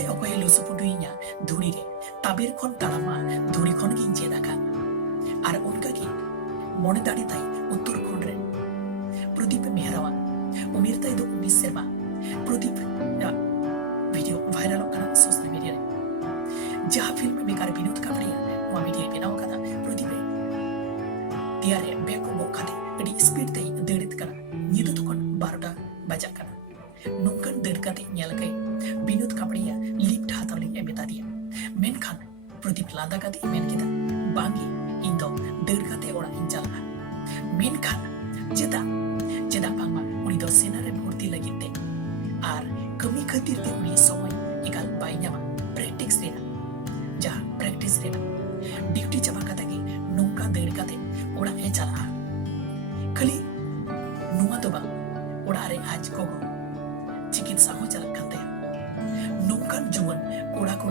चिकाते अकोय लुसुपुडुइnya धुरी रे ताबेर खन तालामा धुरी खन गिन चेदाका आर उनका की मोने दाड़ी ताई उत्तर खन रे प्रदीप मेहरावा उमिर ताई दो 19 सेरमा प्रदीप वीडियो वायरल करना सोशल मीडिया रे जहाँ फिल्म मेकर विनोद कापड़िया वा मीडिया बेनाव कदा प्रदीप तियारे बेको मोखाते अडी स्पीड ते देड़ित कना निदु तखन 12टा बजा कना नोंकन देड़काते nyal kay Vinod Kapadia lift हातावली एमेता दिया मेनखान प्रदीप लांदा काते मेन kita bangi indo देड़काते ओड़ा इंचाला मेनखान चेदा bangma uni do senare भर्ती लगी ते आर कमी खातिर ते उनी समय इकाल बाई ᱧᱟᱢᱟ प्रैक्टिस रेना जहाँ प्रैक्टिस रेना ड्यूटी चाबा कता की नोंका देड़काते ओड़ा ए चला खाली नुआ तो बा ओड़ा रे आज को चिकित्सा हो चलत खाते नोंकन जुवन ओड़ा को